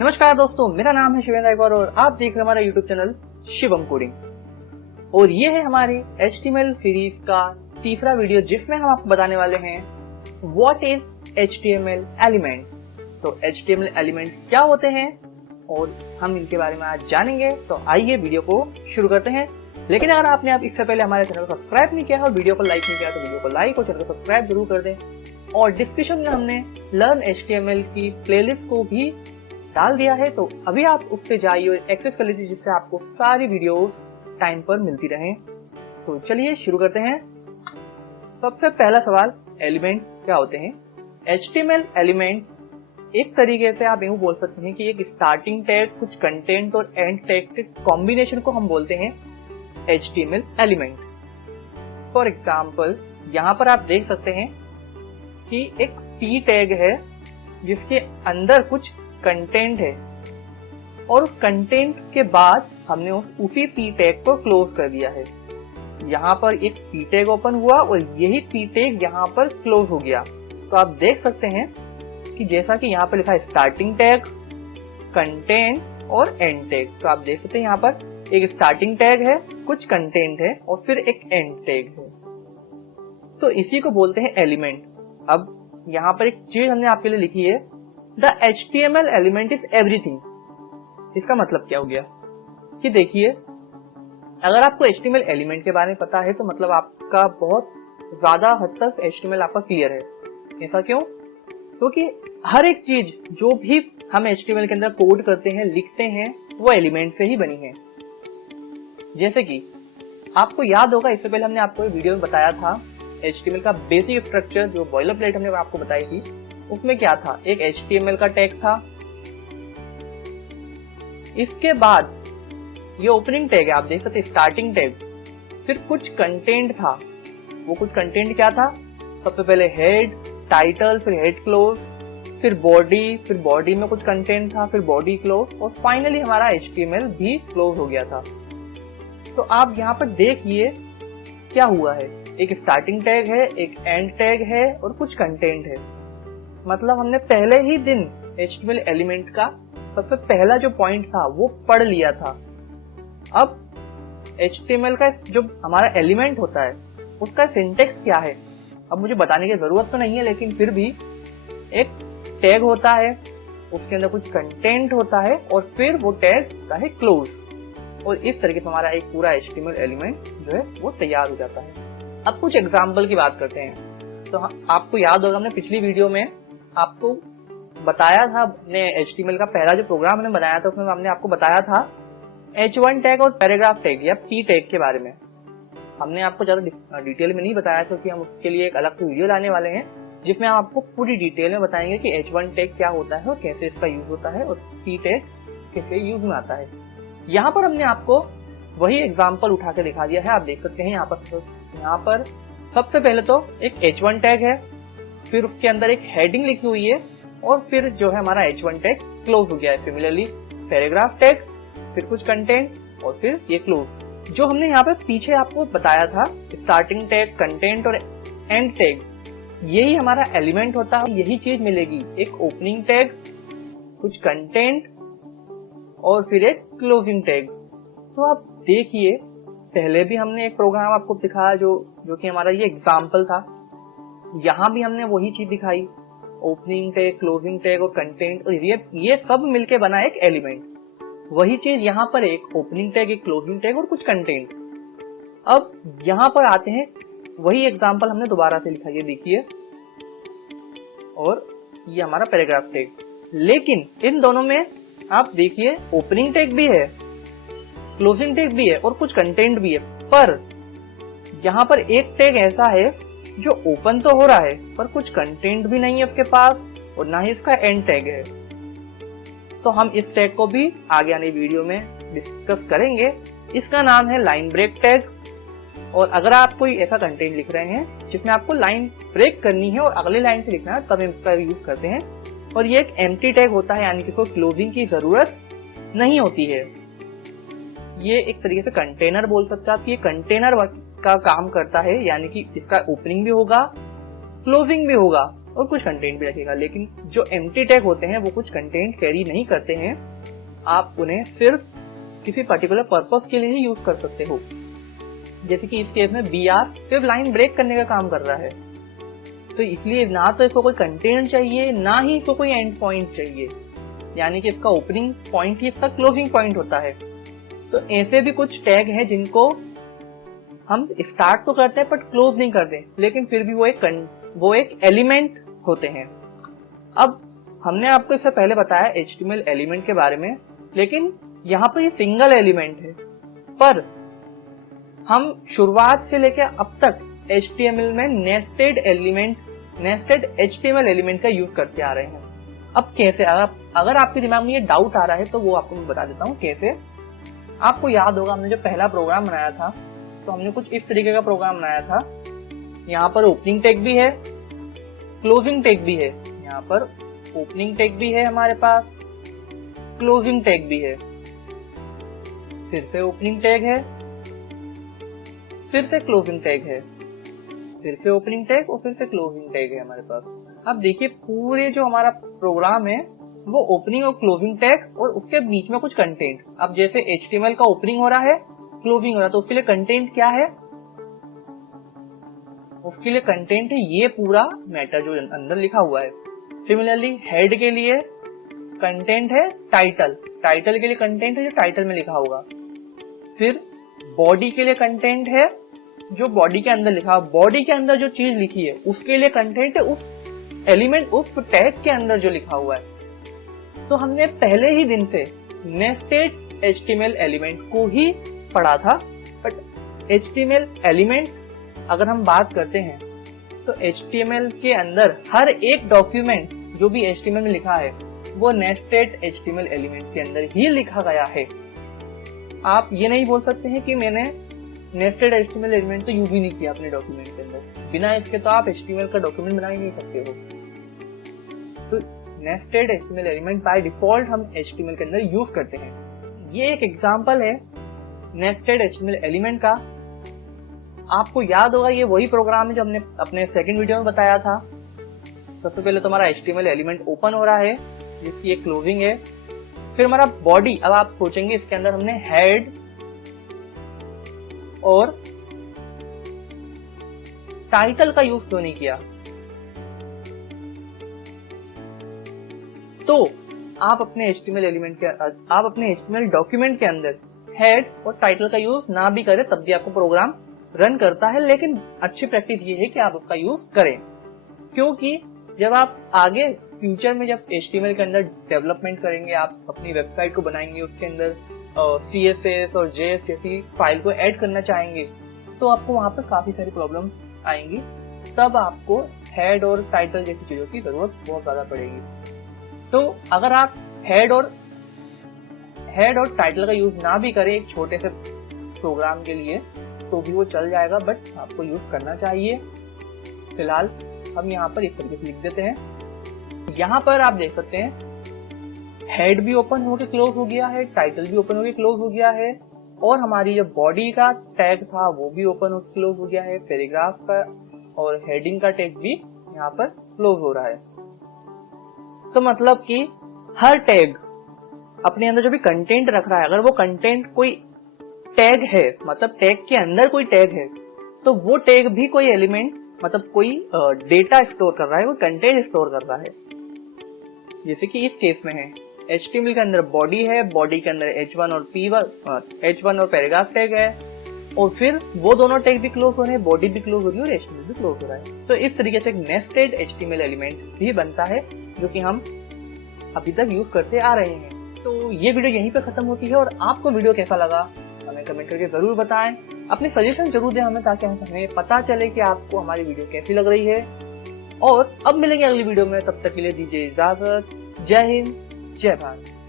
नमस्कार दोस्तों, मेरा नाम है शिवेंद्र गायकवाड़ और आप देख रहे हैं हमारा यूट्यूब चैनल शिवम कोडिंग। और ये है हमारी HTML सीरीज का तीसरा वीडियो जिसमें हम आपको बताने वाले हैं व्हाट इज HTML एलिमेंट। तो HTML एलिमेंट क्या होते हैं और हम इनके बारे में आज जानेंगे। तो आइए वीडियो को शुरू करते हैं। लेकिन अगर आपने अब इससे पहले हमारे चैनल को सब्सक्राइब नहीं किया और वीडियो को लाइक नहीं किया तो वीडियो को लाइक और चैनल को सब्सक्राइब जरूर कर दें। और डिस्क्रिप्शन में हमने लर्न HTML की प्लेलिस्ट को भी डाल दिया है, तो अभी आप उस पे जाइए और एक्सेस कर लीजिए जिससे आपको सारी वीडियोस टाइम पर मिलती रहें। तो चलिए शुरू करते हैं। सबसे पहला सवाल, एलिमेंट क्या होते हैं। HTML एलिमेंट एक तरीके से आप यूं बोल सकते हैं कि एक स्टार्टिंग टैग, कुछ कंटेंट और एंड टैग के कॉम्बिनेशन को हम बोलते हैं HTML एलिमेंट। फॉर एग्जाम्पल यहाँ पर आप देख सकते हैं कि एक p टैग है जिसके अंदर कुछ कंटेंट है और उस कंटेंट के बाद हमने उसी p टैग को क्लोज कर दिया है। यहाँ पर एक p टैग ओपन हुआ और यही p टैग यहाँ पर क्लोज हो गया। तो आप देख सकते हैं कि जैसा कि यहाँ पर लिखा है स्टार्टिंग टैग, कंटेंट और एंड टैग। तो आप देख सकते हैं यहाँ पर एक स्टार्टिंग टैग है, कुछ कंटेंट है और फिर एक एंड टैग है। तो इसी को बोलते हैं एलिमेंट। अब यहाँ पर एक चीज हमने आपके लिए लिखी है, the HTML element is everything. इसका मतलब क्या हो गया कि देखिए, अगर आपको HTML एलिमेंट के बारे में पता है तो मतलब आपका बहुत ज्यादा हद तक HTML आपका क्लियर है। ऐसा क्यों? क्योंकि हर एक चीज जो भी हम HTML के अंदर कोड करते हैं, लिखते हैं, वो एलिमेंट से ही बनी है। जैसे कि आपको याद होगा, इससे पहले हमने आपको वीडियो में बताया था HTML का बेसिक स्ट्रक्चर, जो बॉयलर प्लेट हमने आपको बताई थी। उसमें क्या था, एक HTML का टैग था, इसके बाद ये ओपनिंग टैग है, आप देख सकते हैं स्टार्टिंग टैग, फिर कुछ कंटेंट था। वो कुछ कंटेंट क्या था, सबसे पहले हेड, टाइटल, फिर हेड क्लोज, फिर बॉडी में कुछ कंटेंट था, फिर बॉडी क्लोज और फाइनली हमारा HTML भी क्लोज हो गया था। तो आप यहाँ पर देखिए क्या हुआ है, एक स्टार्टिंग टैग है, एक एंड टैग है और कुछ कंटेंट है। मतलब हमने पहले ही दिन HTML एलिमेंट का सबसे पहला जो पॉइंट था वो पढ़ लिया था। अब HTML का जो हमारा एलिमेंट होता है उसका सिंटेक्स क्या है, अब मुझे बताने की जरूरत तो नहीं है, लेकिन फिर भी एक टैग होता है, उसके अंदर कुछ कंटेंट होता है और फिर वो टैग होता है क्लोज। और इस तरीके से हमारा एक पूरा HTML एलिमेंट जो है वो तैयार हो जाता है। अब कुछ एग्जाम्पल की बात करते हैं। तो आपको याद होगा, हमने पिछली वीडियो में आपको बताया था, हमने HTML का पहला जो प्रोग्राम हमने बनाया था उसमें हमने आपको बताया था H1 टैग और पैराग्राफ टैग या P टैग के बारे में। हमने आपको ज्यादा डिटेल में नहीं बताया क्योंकि हम उसके लिए एक अलग से वीडियो लाने वाले हैं जिसमें हम आपको पूरी डिटेल में बताएंगे कि H1 टैग क्या होता है और कैसे इसका यूज होता है और P टैग कैसे यूज में आता है। यहाँ पर हमने आपको वही एग्जाम्पल उठा के दिखा दिया है। आप देख सकते हैं यहाँ पर सबसे पहले तो एक H1 टैग है, फिर उसके अंदर एक हेडिंग लिखी हुई है और फिर जो है हमारा H1 टैग क्लोज हो गया है। सिमिलरली पैराग्राफ टैग, फिर कुछ कंटेंट और फिर ये क्लोज। जो हमने यहाँ पे पीछे आपको बताया था स्टार्टिंग टैग, कंटेंट और एंड टैग, यही हमारा एलिमेंट होता है। यही चीज मिलेगी, एक ओपनिंग टैग, कुछ कंटेंट और फिर एक क्लोजिंग टैग। तो आप देखिए, पहले भी हमने एक प्रोग्राम आपको दिखाया जो कि हमारा ये एग्जाम्पल था। यहाँ भी हमने वही चीज दिखाई, ओपनिंग टैग, क्लोजिंग टैग और कंटेंट, और ये सब मिलके बना एक एलिमेंट। वही चीज यहाँ पर एक ओपनिंग टैग, एक क्लोजिंग टैग और कुछ कंटेंट। अब यहाँ पर आते हैं, वही एग्जाम्पल हमने दोबारा से लिखा, ये देखिए, और ये हमारा पैराग्राफ टैग। लेकिन इन दोनों में आप देखिए ओपनिंग टैग भी है, क्लोजिंग टैग भी है और कुछ कंटेंट भी है, पर यहाँ पर एक टैग ऐसा है जो ओपन तो हो रहा है पर कुछ कंटेंट भी नहीं है उसके पास और ना ही इसका एंड टैग है। तो हम इस टैग को भी आगे आने वीडियो में डिस्कस करेंगे। इसका नाम है लाइन ब्रेक टैग। और अगर आप कोई ऐसा कंटेंट लिख रहे हैं जिसमें आपको लाइन ब्रेक करनी है और अगले लाइन से लिखना है, तब हम इसका यूज करते हैं। और ये एक एम्प्टी टैग होता है, यानी कि कोई क्लोजिंग की जरूरत नहीं होती है। ये एक तरीके से कंटेनर बोल सकते हैं आप, ये कंटेनर का काम करता है, यानी कि इसका ओपनिंग भी होगा, क्लोजिंग भी होगा और कुछ कंटेंट भी रखेगा। लेकिन जो एम्प्टी टैग होते हैं वो कुछ कंटेंट कैरी नहीं करते हैं, आप उन्हें सिर्फ किसी पर्टिकुलर पर्पस के लिए ही यूज कर सकते हो। जैसे कि इस केस में BR सिर्फ लाइन ब्रेक करने का काम कर रहा है, तो इसलिए ना तो इसको कोई कंटेंट चाहिए, ना ही इसको कोई एंड पॉइंट चाहिए, यानी कि इसका ओपनिंग पॉइंट ही इसका क्लोजिंग पॉइंट होता है। तो ऐसे भी कुछ टैग हैं जिनको हम स्टार्ट तो करते हैं बट क्लोज नहीं करते, लेकिन फिर भी वो एक एलिमेंट होते हैं। अब हमने आपको इससे पहले बताया HTML एलिमेंट के बारे में, लेकिन यहाँ पर ये सिंगल एलिमेंट है, पर हम शुरुआत से लेकर अब तक HTML में नेस्टेड HTML एलिमेंट का यूज करते आ रहे हैं। अब कैसे, अगर आपके दिमाग में ये डाउट आ रहा है तो वो आपको मैं बता देता हूँ कैसे। आपको याद होगा हमने जो पहला प्रोग्राम बनाया था, तो हमने कुछ इस तरीके का प्रोग्राम बनाया था। यहाँ पर ओपनिंग टैग भी है, क्लोजिंग टैग भी है। यहाँ पर ओपनिंग टैग भी है हमारे पास, क्लोजिंग टैग भी है, फिर से ओपनिंग टैग है, फिर से क्लोजिंग टैग है, फिर से ओपनिंग टैग और फिर से क्लोजिंग टैग है हमारे पास। अब देखिए पूरे जो हमारा प्रोग्राम है वो ओपनिंग और क्लोजिंग टैग और उसके बीच में कुछ कंटेंट। अब जैसे HTML का ओपनिंग हो रहा है, क्लोजिंग हो रहा है, तो उसके लिए कंटेंट क्या है? उसके लिए कंटेंट है ये पूरा मैटर जो अंदर लिखा हुआ है। सिमिलरली हेड के लिए कंटेंट है टाइटल, टाइटल के लिए कंटेंट है जो टाइटल में लिखा होगा। फिर बॉडी के लिए कंटेंट है जो बॉडी के अंदर लिखा, बॉडी के अंदर जो चीज लिखी है उसके लिए कंटेंट है उस एलिमेंट, उस टैग के अंदर जो लिखा हुआ है। तो हमने पहले ही दिन से नेस्टेड HTML एलिमेंट को ही पढ़ा था, बट HTML एलिमेंट अगर हम बात करते हैं तो HTML के अंदर हर एक डॉक्यूमेंट जो भी HTML में लिखा है वो नेस्टेड HTML एलिमेंट के अंदर ही लिखा गया है। आप ये नहीं बोल सकते हैं कि मैंने नेस्टेड HTML एलिमेंट तो यूज ही नहीं किया अपने डॉक्यूमेंट के अंदर, बिना इसके तो आप HTML का डॉक्यूमेंट बना ही नहीं सकते हो। तो nested HTML element by default हम HTML के अंदर यूज करते हैं। ये एक एग्जांपल है नेस्टेड HTML एलिमेंट का। आपको याद होगा ये वही प्रोग्राम है जो हमने अपने सेकंड वीडियो में बताया था। सबसे पहले तो हमारा HTML एलिमेंट ओपन हो रहा है जिसकी एक क्लोजिंग है, फिर हमारा बॉडी। अब आप सोचेंगे इसके अंदर हमने हेड और टाइटल का यूज क्यों नहीं किया? तो आप अपने HTML डॉक्यूमेंट के अंदर हेड और टाइटल का यूज ना भी करें तब भी आपको प्रोग्राम रन करता है, लेकिन अच्छी प्रैक्टिस ये है कि आप उसका यूज करें, क्योंकि जब आप आगे फ्यूचर में जब HTML के अंदर डेवलपमेंट करेंगे, आप अपनी वेबसाइट को बनाएंगे, उसके अंदर CSS और JS जैसी फाइल को ऐड करना चाहेंगे, तो आपको वहां पर काफी सारी प्रॉब्लम आएंगी। तब आपको हेड और टाइटल जैसी चीजों की जरूरत बहुत ज्यादा पड़ेगी। तो अगर आप हेड और टाइटल का यूज ना भी करें एक छोटे से प्रोग्राम के लिए तो भी वो चल जाएगा, बट आपको यूज करना चाहिए। फिलहाल हम यहाँ पर इस तरीके से लिख देते हैं। यहाँ पर आप देख सकते हैं हेड भी ओपन होकर क्लोज हो गया है, टाइटल भी ओपन होकर क्लोज हो गया है, और हमारी जो बॉडी का टैग था वो भी ओपन होकर क्लोज हो गया है। पैराग्राफ का और हेडिंग का टैग भी यहाँ पर क्लोज हो रहा है। तो मतलब कि हर टैग अपने अंदर जो भी कंटेंट रख रहा है, अगर वो कंटेंट कोई टैग है, मतलब टैग के अंदर कोई टैग है, तो वो टैग भी कोई एलिमेंट, मतलब कोई डेटा स्टोर कर रहा है, वो कंटेंट स्टोर कर रहा है। जैसे कि इस केस में है HTML के अंदर बॉडी है, बॉडी के अंदर H1 और पैराग्राफ टैग है, और फिर वो दोनों टैग भी क्लोज हो रहे हैं, बॉडी भी क्लोज हो रही है और HTML भी क्लोज हो रहा है। तो इस तरीके से एक नेस्टेड HTML एलिमेंट भी बनता है जो कि हम अभी तक यूज करते आ रहे हैं। तो ये वीडियो यहीं पे खत्म होती है, और आपको वीडियो कैसा लगा हमें कमेंट करके जरूर बताएं, अपने सजेशन जरूर दें हमें, ताकि हमें पता चले कि आपको हमारी वीडियो कैसी लग रही है। और अब मिलेंगे अगली वीडियो में, तब तक के लिए दीजिए इजाजत। जय हिंद, जय भारत।